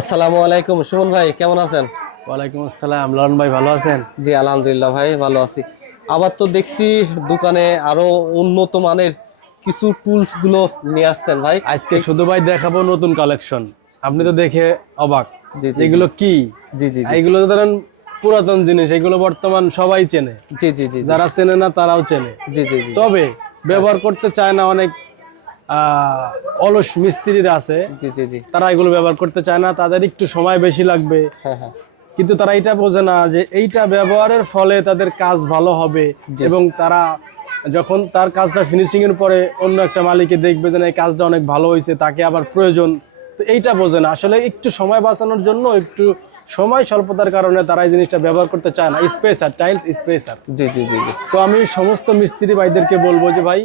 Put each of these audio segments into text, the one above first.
আসসালামু আলাইকুম সুমন ভাই কেমন আছেন? ওয়ালাইকুম আসসালাম লরন ভাই ভালো আছেন? জি আলহামদুলিল্লাহ ভাই ভালো আছি। আবার তো দেখছি দোকানে আরও উন্নত মানের কিছু টুলসগুলো নিয়ে আসছেন ভাই। আজকে শুধু ভাই দেখাবো নতুন কালেকশন আপনি তো দেখে অবাক। জি জি এগুলো কি? জি জি এগুলো ধরেন পুরাতন জিনিস এগুলো বর্তমান সবাই চেনে। জি জি জি। যারা চেনে না তারাও চেনে। জি জি জি। তবে ব্যবহার করতে চায় না অনেক অলস মিস্ত্রিরা আছে। জি জি জি। তারা এগুলো ব্যবহার করতে চায় না তাদের একটু সময় বেশি লাগবে। হ্যাঁ হ্যাঁ। কিন্তু তারা এটা বোঝে না যে এইটা ব্যবহারের ফলে তাদের কাজ ভালো হবে এবং তারা যখন তার কাজটা ফিনিশিং এর পরে অন্য একটা মালিকে দেখবে যে না, এই কাজটা অনেক ভালো হয়েছে তাকে আবার প্রয়োজন। তো এইটা বোঝে না। আসলে একটু সময় বাঁচানোর জন্য একটু সময় স্বল্পতার কারণে তারা এই জিনিসটা ব্যবহার করতে চায় না। স্পেসার টাইলস স্পেসার জি জি জি। তো আমি সমস্ত মিস্ত্রি ভাইদেরকে বলব যে ভাই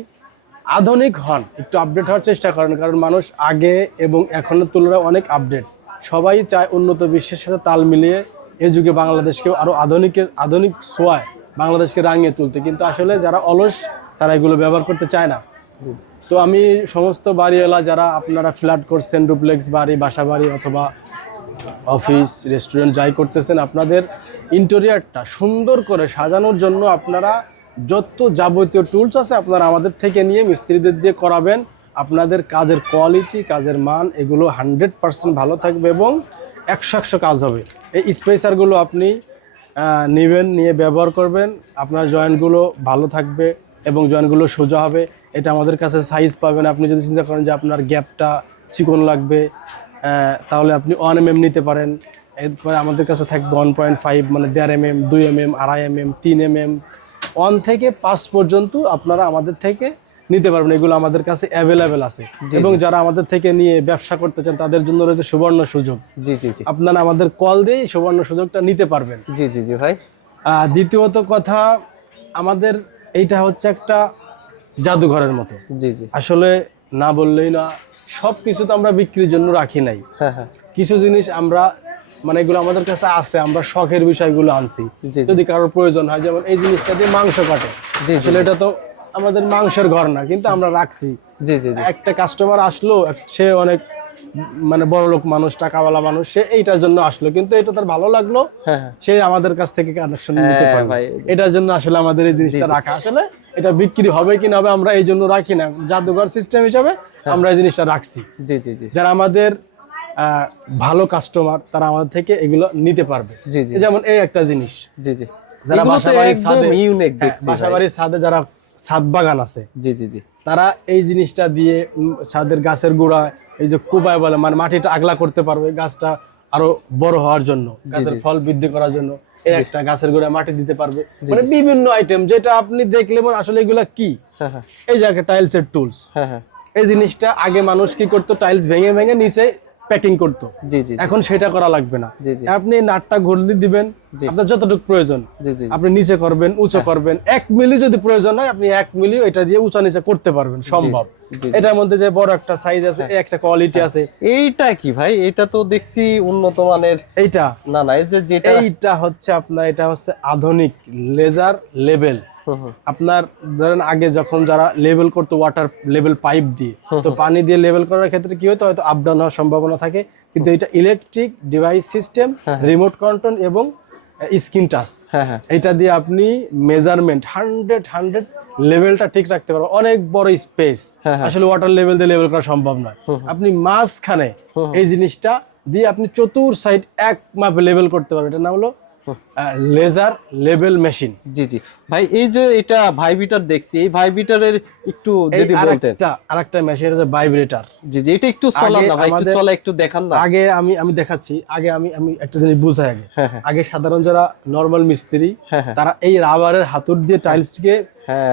আধুনিক হন একটু আপডেট হওয়ার চেষ্টা করেন কারণ মানুষ আগে এবং এখনের তুলনায় অনেক আপডেট সবাই চায় উন্নত বিশ্বের সাথে তাল মিলিয়ে এই যুগে বাংলাদেশকেও আরও আধুনিকের আধুনিক সোয়ায় বাংলাদেশকে রাঙিয়ে তুলতে। কিন্তু আসলে যারা অলস তারা এগুলো ব্যবহার করতে চায় না। তো আমি সমস্ত বাড়িওয়ালা যারা আপনারা ফ্ল্যাট করছেন ডুপ্লেক্স বাড়ি বাসা বাড়ি অথবা অফিস রেস্টুরেন্ট যাই করতেছেন আপনাদের ইন্টেরিয়ারটা সুন্দর করে সাজানোর জন্য আপনারা যত যাবতীয় টুলস আছে আপনারা আমাদের থেকে নিয়ে মিস্ত্রিদের দিয়ে করাবেন। আপনাদের কাজের কোয়ালিটি কাজের মান, এগুলো হান্ড্রেড পার্সেন্ট ভালো থাকবে এবং একশো একশো কাজ হবে। এই স্পেসারগুলো আপনি নেবেন, নিয়ে ব্যবহার করবেন। আপনার জয়েন্টগুলো ভালো থাকবে এবং জয়েন্টগুলো সোজা হবে। এটা আমাদের কাছে সাইজ পাবেন। আপনি যদি চিন্তা করেন যে আপনার গ্যাপটা চিকন লাগবে তাহলে আপনি ওয়ান এম নিতে পারেন। এরপরে আমাদের কাছে থাকবে ওয়ান পয়েন্ট ফাইভ মানে দেড় এম এম দুই এম এম আড়াই এম এম তিন এম এম ওয়ান থেকে পাঁচ পর্যন্ত আপনারা আমাদের থেকে নিতে পারবেন। এগুলো আমাদের কাছে অ্যাভেলেবেল আছে। এবং যারা আমাদের থেকে নিয়ে ব্যবসা করতে চান তাদের জন্য রয়েছে সুবর্ণ সুযোগ। জি জি জি। আপনারা আমাদের কল দিয়ে সুবর্ণ সুযোগটা নিতে পারবেন। জি জি জি ভাই। দ্বিতীয়ত কথা আমাদের এইটা হচ্ছে একটা জাদুঘরের মতো। জি জি। আসলে না বললেই না সব কিছু তো আমরা বিক্রির জন্য রাখি নাই। হ্যাঁ হ্যাঁ। কিছু জিনিস আমরা মানে এগুলো আমাদের কাছে আছে আমরা শখের বিষয়গুলো আনছি। যদি কারোর প্রয়োজন হয় যেমন এই জিনিসটা দিয়ে মাংস কাটে আসলে এটা তো আমাদের মাংসের ঘর না কিন্তু আমরা রাখছি। জি জি একটা কাস্টমার আসলো সে অনেক মানে বড় লোক মানুষ টাকাওয়ালা মানুষ সে এইটার জন্য আসলো কিন্তু এটা তার ভালো লাগল হ্যাঁ হ্যাঁ। সে আমাদের কাছ থেকে কানেকশন নিতে হ্যাঁ, পারবে এটার জন্য আসলে আমাদের এই জিনিসটা রাখা। আসলে এটা বিক্রি হবে কি না হবে আমরা এই জন্য রাখি না। জাদুঘর সিস্টেম হিসাবে। আমরা এই জিনিসটা রাখছি। জি জি জি। যারা আমাদের ভালো কাস্টমার তারা আমাদের থেকে এগুলো নিতে পারবে। জি জি। যেমন এই একটা জিনিস। জি জি। যারা বাসাবাড়ির ছাদে- ইউনিক হ্যাঁ, দেখছি বাসাবাড়ির ছাদে যারা ছাদ বাগান আছে জি জি জি। তারা এই জিনিসটা দিয়ে ছাদের গাছের গোড়া এই যে বলে মানে মাটিটা আগলা করতে পারবে গাছটা আরও বড় হওয়ার জন্য গাছের ফল বৃদ্ধি করার জন্য এই একটা গাছের গোড়ায় মাটি দিতে পারবে। মানে বিভিন্ন আইটেম যেটা আপনি দেখলে মনে আসলে এগুলা কি? হ্যাঁ হ্যাঁ। এই যে একটা টাইলসের টুলস এই জিনিসটা আগে মানুষ কি করতো টাইলস ভেঙে ভেঙে নিচে প্যাকিং করতো। এখন সেটা করা লাগবে না। আপনি নাটটা ঘুরলি দিবেন আপনার যতটুকু প্রয়োজন। আপনি নিচে করবেন উঁচু করবেন। এক মিলি যদি প্রয়োজন হয় আপনি এক মিলি এটা দিয়ে উঁচা নিচে করতে পারবেন সম্ভব। এটার মধ্যে যে বড় একটা সাইজ আছে একটা কোয়ালিটি আছে। এইটা কি ভাই? এটা তো দেখছি উন্নত মানের এইটা। না না এই যে যেটা এইটা হচ্ছে আপনার এটা হচ্ছে আধুনিক লেজার লেভেল আপনার ধরেন আগে যখন যারা লেভেল করতো ওয়াটার লেভেল পাইপ দিয়ে তো পানি দিয়ে লেভেল করার ক্ষেত্রে কি হতো হয়তো আপ ডাউন হওয়ার সম্ভাবনা থাকে। কিন্তু এটা electric device system remote control এবং স্ক্রিন টাচ হ্যাঁ হ্যাঁ। এটা দিয়ে আপনি মেজারমেন্ট হান্ড্রেড হান্ড্রেড লেভেলটা ঠিক রাখতে পারবেন। অনেক বড় স্পেস হ্যাঁ, আসলে ওয়াটার লেভেল দিয়ে লেভেল করা সম্ভব নয়। আপনি মাঝখানে এই জিনিসটা দিয়ে আপনি চতুর সাইড এক মাপে লেভেল করতে পারবেন। এটা নাম হলো লেজার লেভেল মেশিন জি জি। ভাই এই যে এটা ভাইবিটার দেখছি এই ভাইবিটারের একটু যদি বলতেন। আরেকটা আরেকটা মেশিন হচ্ছে ভাইব্রেটার জি জি এটা একটু চলান না ভাই একটু চলা একটু দেখান না। আগে আমি আমি দেখাচ্ছি আগে আমি আমি একটা জিনিস বুঝাই আগে। হ্যাঁ, হ্যাঁ। আগে সাধারণ যারা নরমাল মিস্ত্রি হ্যাঁ। তারা এই রাবারের হাতুর দিয়ে টাইলসকে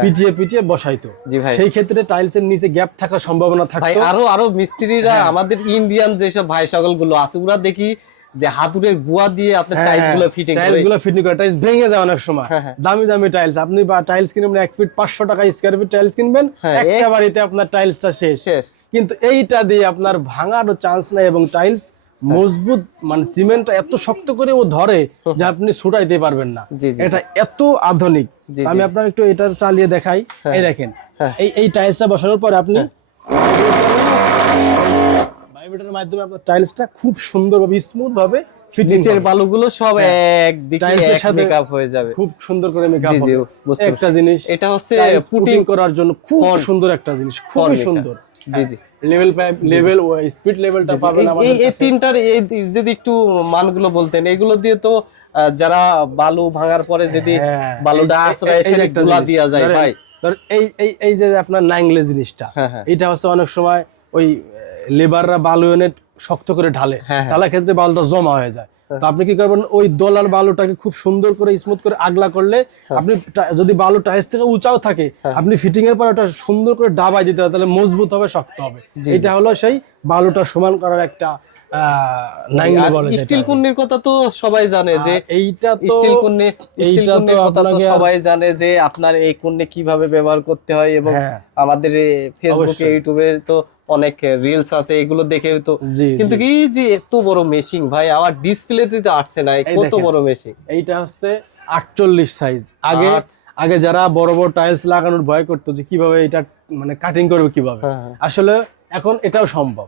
পিটিয়ে পিটিয়ে বসাইতো। জি ভাই। সেই ক্ষেত্রে টাইলসের নিচে গ্যাপ থাকার সম্ভাবনা থাকতো। আরও আরও মিস্ত্রিরা। আমাদের ইন্ডিয়ান যেসব ভাই সকলগুলো আছে ওরা দেখি যে হাতুড়ের গুয়া দিয়ে আপনার টাইলসগুলো ফিটিং করে টাইলসগুলো ফিটিং করে। টাইলস ভেঙে যায় অনেক সময়। হ্যাঁ, হ্যাঁ। দামি দামি টাইলস আপনি বা টাইলস কিনবেন এক ফিট পাঁচশো টাকা স্কোয়ার ফিট টাইলস কিনবেন হ্যাঁ, একটা বাড়িতে আপনার টাইলসটা শেষ। শেষ। কিন্তু এইটা দিয়ে আপনার ভাঙারও চান্স নাই এবং টাইলস মজবুত মানে সিমেন্টটা এত শক্ত করে ও ধরে যে আপনি ছুটাইতে পারবেন না। এটা এত আধুনিক। আমি জি। আপনার একটু এটা চালিয়ে দেখাই। এই দেখেন। হ্যাঁ। এই এই টাইলসটা বসানোর পর আপনি ভাইব্রেটরের মাধ্যমে আপনার টাইলসটা খুব সুন্দরভাবে স্মুথ ভাবে ফিটিং নিচের বালুগুলো সব এক দিকে টাইলসের এক মেকআপ হয়ে যাবে। খুব সুন্দর করে মেকআপ হবে। একটা জিনিস এটা হচ্ছে পুটিং করার জন্য খুব সুন্দর একটা জিনিস maker। সুন্দর। জি জি। লেভেল পাইপ লেভেল স্পিড লেভেলটা পাবেন আমাদের এই তিনটার এই যদি একটু মানগুলো বলতেন এগুলো দিয়ে তো যারা বালু ভাঙার পরে যদি হ্যাঁ, বালুটা আশ্রয় সেটা একটা গুলা। দেওয়া যায় ভাই। ধরেন এই এই এই যে আপনার নাইংলে জিনিসটা হ্যাঁ, হ্যাঁ। এটা হচ্ছে অনেক সময় ওই লেবাররা বালু এনে শক্ত করে ঢালে হ্যাঁ, হ্যাঁ। ঢালার ক্ষেত্রে বালুটা জমা হয়ে যায় তো আপনি কি করবেন ওই দোলার বালুটাকে খুব সুন্দর করে স্মুথ করে আগলা করলে হ্যাঁ। আপনি যদি বালু টাইস থেকে উঁচাও থাকে আপনি ফিটিং এর পর ওটা সুন্দর করে ডাবাই দিতে হবে তাহলে মজবুত হবে শক্ত হবে এটা হলো সেই বালুটা সমান করার একটা। স্টিল কুন্নির কথা তো সবাই জানে যে এইটা তো স্টিল কুন্নি স্টিল কুন্নির কথা তো সবাই জানে যে আপনার এই কুন্নি কীভাবে ব্যবহার করতে হয় এবং হ্যাঁ। আমাদের ফেসবুকে ইউটিউবে তো অনেক রিলস আছে এগুলো দেখে তো কিন্তু কি যে এত বড় মেশিন ভাই আমার ডিসপ্লেতে তো আসছে না কত বড় মেশিন এইটা হচ্ছে আটচল্লিশ সাইজ আগে। আগে যারা বড় বড় টাইলস লাগানোর ভয় করতো যে কীভাবে এটা মানে কাটিং করবে কীভাবে হ্যাঁ, হ্যাঁ। আসলে এখন এটাও সম্ভব।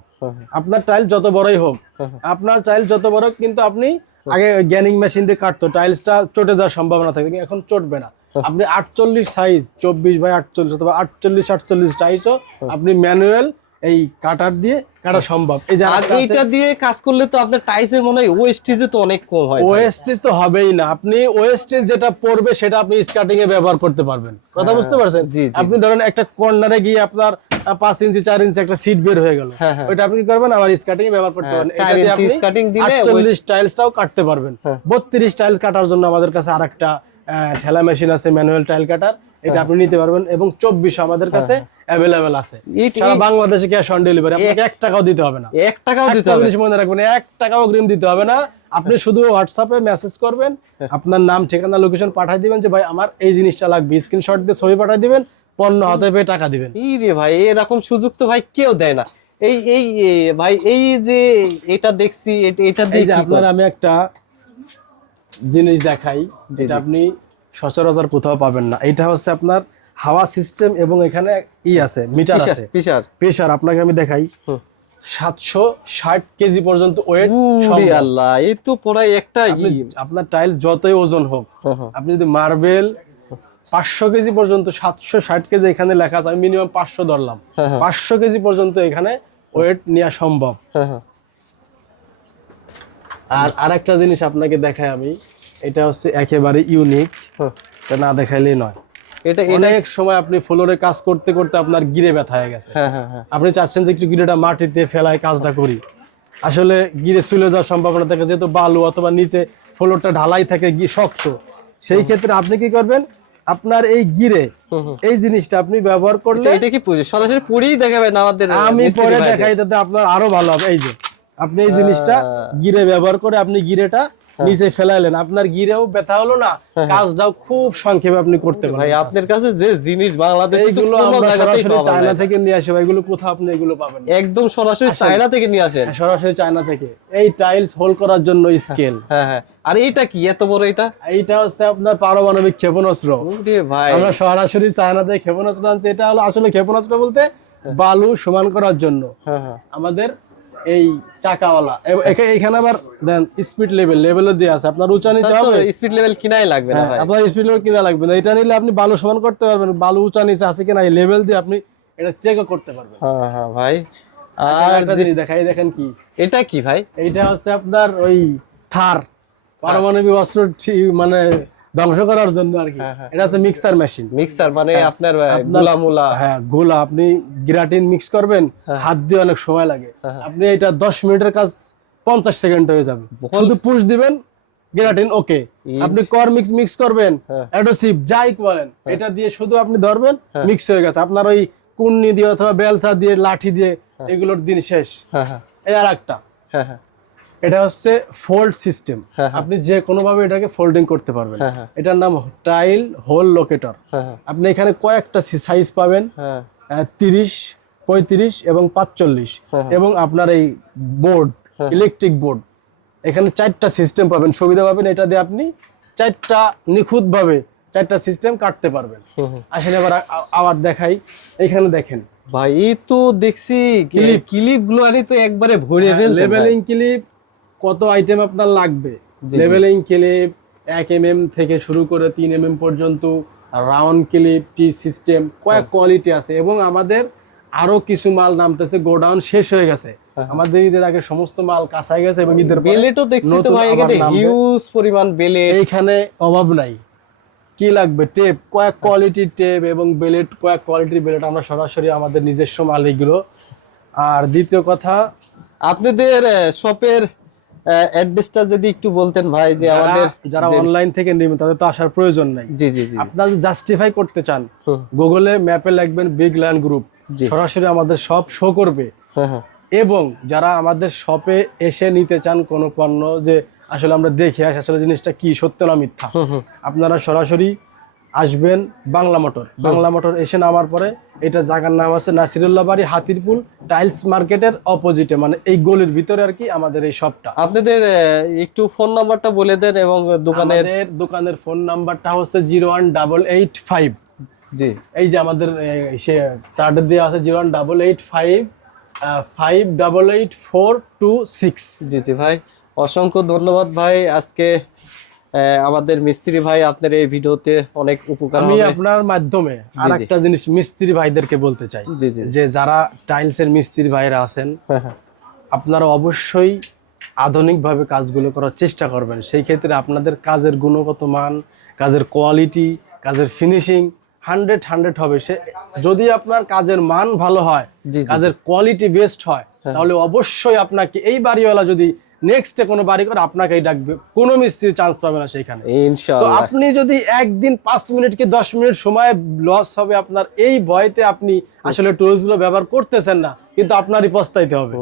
আপনার টাইল যত বড়ই হোক হ্যাঁ, আপনার টাইল যত বড় কিন্তু আপনি আগে গ্যানিং মেশিন দিয়ে কাটতো। টাইলসটা চটে যাওয়ার সম্ভাবনা থাকে কিন্তু এখন চটবে না। হ্যাঁ। আপনি আটচল্লিশ সাইজ চব্বিশ বাই আটচল্লিশ অথবা আটচল্লিশ আটচল্লিশ টাইসও হ্যাঁ। আপনি ম্যানুয়াল এই কাটার দিয়ে কাটা সম্ভব। এই যে এইটা দিয়ে কাজ করলে তো আপনার টাইসের মনে হয় ওয়েস্টেজে তো অনেক কম হয় ওয়েস্টেজ তো হবেই না। আপনি ওয়েস্টেজ যেটা পড়বে সেটা আপনি স্কার্টিং এ ব্যবহার করতে পারবেন। কথা বুঝতে পারছেন? হ্যাঁ, জি। আপনি ধরেন একটা কর্নারে গিয়ে আপনার আহ, পাঁচ ইঞ্চি চার ইঞ্চি একটা সিট বের হয়ে গেল। হ্যাঁ, হ্যাঁ। আপনি কি করবেন? আমার স্কার্টিং এ ব্যবহার করতে হ্যাঁ, পারবেন। এটা দিয়ে আপনি skirting দিলে আটচল্লিশ টাইলসটাও কাটতে পারবেন। হ্যাঁ। বত্রিশ টাইলস কাটার জন্য আমাদের কাছে আরেকটা ঠেলা মেশিন আছে ম্যানুয়াল টাইল কাটার এটা আপনি নিতে পারবেন এবং চব্বিশ আমাদের কাছে অ্যাভেলেবেল আছে। সারা বাংলাদেশে ক্যাশ অন ডেলিভারি আপনাকে এক টাকাও দিতে হবে না। এক টাকাও দিতে হবে জিনিস মনে রাখবেন এক টাকাও অগ্রিম দিতে হবে না। আপনি শুধু হোয়াটসঅ্যাপে মেসেজ করবেন আপনার নাম ঠিকানা লোকেশন পাঠিয়ে দিবেন যে ভাই আমার এই জিনিসটা লাগবে। স্ক্রিনশট দিয়ে ছবি পাঠিয়ে দিবেন পণ্য হাতে পেয়ে টাকা দিবেন। ই রে ভাই এরকম সুযোগ তো ভাই কেউ দেয় না। এই এই ভাই এই যে এটা দেখছি এটা- দিয়ে আপনার আমি একটা জিনিস দেখাই যেটা আপনি সচরাচর কোথাও পাবেন না। এটা হচ্ছে আপনার হাওয়া সিস্টেম এবং এখানে ই আছে মিটার আছে। পিসার প্রেসার আপনাকে আমি দেখাই। সাতশো ষাট কেজি পর্যন্ত ওয়েট আল্লাহ এই তো পড়াই একটা আপনার টাইল যতই ওজন হোক হ্যাঁ, হ্যাঁ। আপনি যদি মার্বেল পাঁচশো কেজি পর্যন্ত সাতশো ষাট কেজি এখানে লেখা আছে আমি মিনিমাম পাঁচশো ধরলাম। হ্যাঁ, হ্যাঁ। পাঁচশো কেজি পর্যন্ত এখানে ওয়েট নেওয়া সম্ভব। হ্যাঁ। আর আরেকটা জিনিস আপনাকে দেখাই আমি এটা হচ্ছে একেবারে ইউনিক। এটা না দেখাইলেই নয়। এটা অনেক সময় আপনি ফ্লোরে কাজ করতে করতে আপনার গিরে ব্যথা হয়ে গেছে। আপনি চাচ্ছেন যে একটু গিরেটা মাটিতে ফেলায় কাজটা করি। আসলে গিরে চলে যাওয়ার সম্ভাবনা থাকে যেহেতু বালু অথবা নিচে ফ্লোরটা ঢালাই থাকে শক্ত। সেই ক্ষেত্রে আপনি কি করবেন? আপনার এই গিরে। এই জিনিসটা আপনি ব্যবহার করলে এটা- কি পুরি সরাসরি পুরি দেখাবেন আমাদের আমি পরে দেখাই তাতে আপনার আরও ভালো হবে এই যে আপনি এই জিনিসটা গিরে ব্যবহার করে আপনি গিরেটা। নিচে ফেলাইলেন আপনার গিরেও ব্যথা হলো না কাজটাও খুব সংক্ষেপে আপনি করতে ভাই আপনার কাছে যে জিনিস বাংলাদেশে আমরা সরাসরি চায়না থেকে নিয়ে আসি ভাই এগুলো কোথাও আপনি এগুলো পাবেন একদম সরাসরি চায়না থেকে নিয়ে আসেন। সরাসরি চায়না থেকে। এই টাইলস হোল করার জন্য স্কেল হ্যাঁ হ্যাঁ। আর এইটা কি? এত বড় এটা? এইটা হচ্ছে আপনার পারমাণবিক ক্ষেপণাস্ত্র। ভাই। আমরা সরাসরি চায়না থেকে ক্ষেপণাস্ত্র আনছি এটা হলো আসলে ক্ষেপণাস্ত্র বলতে বালু সমান করার জন্য। হ্যাঁ হ্যাঁ। আমাদের এই চাকাওয়ালা। এখানে আবার দেন স্পিড লেভেল লেভেলও দিয়ে আছে। আপনার উঁচা নিচে হবে। স্পিড লেভেল কিনাই লাগবে না হ্যাঁ, আপনার স্পিড লেভেল কিনা লাগবে না। এটা নিলে আপনি বালু সমান করতে পারবেন। বালু উঁচা নিচে আছে কিনা এই লেভেল দিয়ে আপনি এটা চেকও করতে পারবেন। হ্যাঁ হ্যাঁ ভাই। আর জিনিস দেখাই দেখেন কি? এটা কি ভাই? এটা হচ্ছে আপনার ওই থার। পারমাণবিক অস্ত্র মানে ধ্বংস করার জন্য আর কি। হ্যাঁ, হ্যাঁ। এটা হচ্ছে মিক্সার মেশিন মিক্সার মানে আপনারগুলা মুলা। হ্যাঁ গোলা। আপনি গ্রাটিন মিক্স করবেন হ্যাঁ। হাত দিয়ে অনেক সময় লাগে। আপনি এটা দশ মিনিটের কাজ পঞ্চাশ সেকেন্ড হয়ে যাবে। শুধু পুশ দিবেন গ্রাটিন ওকে আপনি কর মিক্স মিক্স করবেন হ্যাঁ। অ্যাডোসিভ যাই বলেন এটা দিয়ে শুধু আপনি ধরবেন মিক্স হয়ে গেছে। আপনার ওই কুন্নি দিয়ে অথবা বেলসা দিয়ে লাঠি দিয়ে এগুলোর দিন শেষ। হ্যাঁ হ্যাঁ। এই আর একটা হ্যাঁ হ্যাঁ। এটা হচ্ছে ফোল্ড সিস্টেম হ্যাঁ, আপনি যে কোনো ভাবে এটাকে ফোল্ডিং করতে পারবেন। হ্যাঁ, হ্যাঁ। এটার নাম টাইল হোল লোকেটর হ্যাঁ হ্যাঁ। আপনি এখানে কয়েকটা সাইজ পাবেন। হ্যাঁ। তিরিশ পঁয়ত্রিশ এবং পাঁচচল্লিশ। হ্যাঁ, এবং আপনার এই বোর্ড ইলেকট্রিক বোর্ড এখানে চারটা সিস্টেম পাবেন। সুবিধা পাবেন এটা দিয়ে আপনি চারটা নিখুঁতভাবে চারটা সিস্টেম কাটতে পারবেন। হুম। আসলে আবার দেখাই। এখানে দেখেন। ভাই এই তো দেখছি Clip. ক্লিপগুলো তো একবারে ভরে ফেলছে লেভেলিং ক্লিপ কত আইটেম আপনার লাগবে। লেভেলিং ক্লিপ এক এম এম থেকে শুরু করে তিন এম এম পর্যন্ত রাউন্ড ক্লিপ টি সিস্টেম কয়েক হ্যাঁ। কোয়ালিটি আছে। এবং আমাদের আরও কিছু মাল নামতেছে গোডাউন শেষ হয়ে গেছে। হ্যাঁ। আমাদের ঈদের আগে সমস্ত মাল কাঁচাই গেছে এবং ঈদের বেলেটও দেখছি তো ভাই এখানে হিউজ পরিমাণ বেলেট এইখানে অভাব নাই। কি লাগবে? টেপ কয়েক কোয়ালিটির টেপ এবং বেলেট কয়েক কোয়ালিটির বেলেট আমরা সরাসরি আমাদের নিজস্ব মাল এগুলো। আর দ্বিতীয় কথা আপনাদের শপের অ্যাড্রেসটা যদি একটু বলতেন ভাই যে আমাদের যারা অনলাইন থেকে নেবেন তাদের তো আসার প্রয়োজন নাই। জি জি জি। আপনারা জাস্টিফাই করতে চান গুগলে ম্যাপে লিখবেন বিগ ল্যান্ড গ্রুপ। সরাসরি আমাদের সব শো করবে। হ্যাঁ হ্যাঁ। এবং যারা আমাদের শপে এসে নিতে চান কোনো পণ্য যে আসলে আমরা দেখে আসি আসলে জিনিসটা কি সত্য না মিথ্যা। আপনারা সরাসরি আসবেন বাংলা মোটর। বাংলা মোটর এসে নামার পরে এটা জায়গার নাম আছে নাসিরুল্লাহ বাড়ি হাতিরপুল টাইলস মার্কেটের অপোজিটে মানে এই গলির ভিতরে আর কি আমাদের এই শপটা। আপনাদের একটু ফোন নাম্বারটা বলে দেন এবং দোকানের দোকানের ফোন নাম্বারটা হচ্ছে zero one double eight five জি। এই যে আমাদের সে চার্টে দেওয়া আছে zero one double eight five five double eight four two six জি জি ভাই। অসংখ্য ধন্যবাদ ভাই। আজকে আমাদের মিস্ত্রি ভাই আপনার এই ভিডিওতে অনেক উপকার আমি আপনার মাধ্যমে আর একটা জিনিস মিস্ত্রি ভাইদেরকে বলতে চাই। যে যারা টাইলসের মিস্ত্রি ভাইরা আছেন হ্যাঁ হ্যাঁ। আপনারা অবশ্যই আধুনিকভাবে কাজগুলো করার চেষ্টা করবেন। সেই ক্ষেত্রে আপনাদের কাজের গুণগত মান কাজের কোয়ালিটি কাজের ফিনিশিং হান্ড্রেড হান্ড্রেড হবে। সে যদি আপনার কাজের মান ভালো হয় কাজের কোয়ালিটি বেস্ট হয়। তাহলে অবশ্যই আপনাকে এই বাড়িওয়ালা যদি নেক্সটে কোনো বাড়ি করে আপনাকেই ডাকবে। কোনো মিস্ত্রি চান্স পাবে না সেইখানে। তো আপনি যদি একদিন পাঁচ মিনিট কি দশ মিনিট সময় লস হবে আপনার এই ভয়তে আপনি আসলে টুলসগুলো ব্যবহার করতেছেন না কিন্তু আপনারই পস্তাইতে হবে।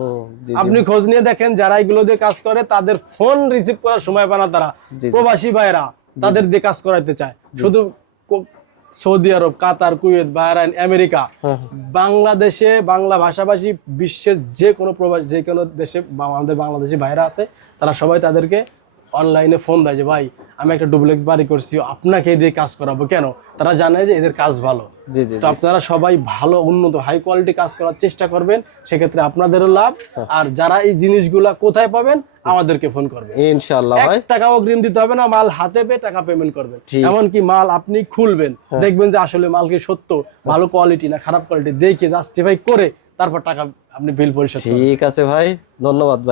আপনি খোঁজ নিয়ে দেখেন যারা এগুলো দিয়ে কাজ করে তাদের ফোন রিসিভ করার সময় পায় না তারা। প্রবাসী ভাইরা তাদের দিয়ে কাজ করাইতে চায়। শুধু Saudi Arab Qatar Kuwait Bahrain America. হ্যাঁ, বাংলাদেশে বাংলা ভাষাভাষী বিশ্বের যে কোনো প্রবাস যে কোনো দেশে আমাদের বাংলাদেশি ভাইরা আছে তারা সবাই তাদেরকে অনলাইনে ফোন দেয় যে ভাই আমি একটা ডুপ্লেক্স বাড়ি করছি আপনাকে দিয়ে কাজ করাবো। কেন? তারা জানে যে এদের কাজ ভালো। জি জি তো আপনারা সবাই ভালো উন্নত হাই কোয়ালিটি কাজ করার চেষ্টা করবেন। সেক্ষেত্রে আপনাদেরও লাভ। আর যারা এই জিনিসগুলা কোথায় পাবেন আমাদেরকে ফোন করবেন। ইনশাআল্লাহ ভাই। টাকাও অগ্রিম দিতে হবে না মাল হাতে পেয়ে টাকা পেমেন্ট করবেন। এমনকি মাল আপনি খুলবেন। দেখবেন যে আসলে মাল কি সত্য? ভালো কোয়ালিটি না খারাপ কোয়ালিটি দেখে জাস্টিফাই করে তারপর টাকা আপনি বিল পরিশোধ ঠিক আছে ভাই। ধন্যবাদ ভাই।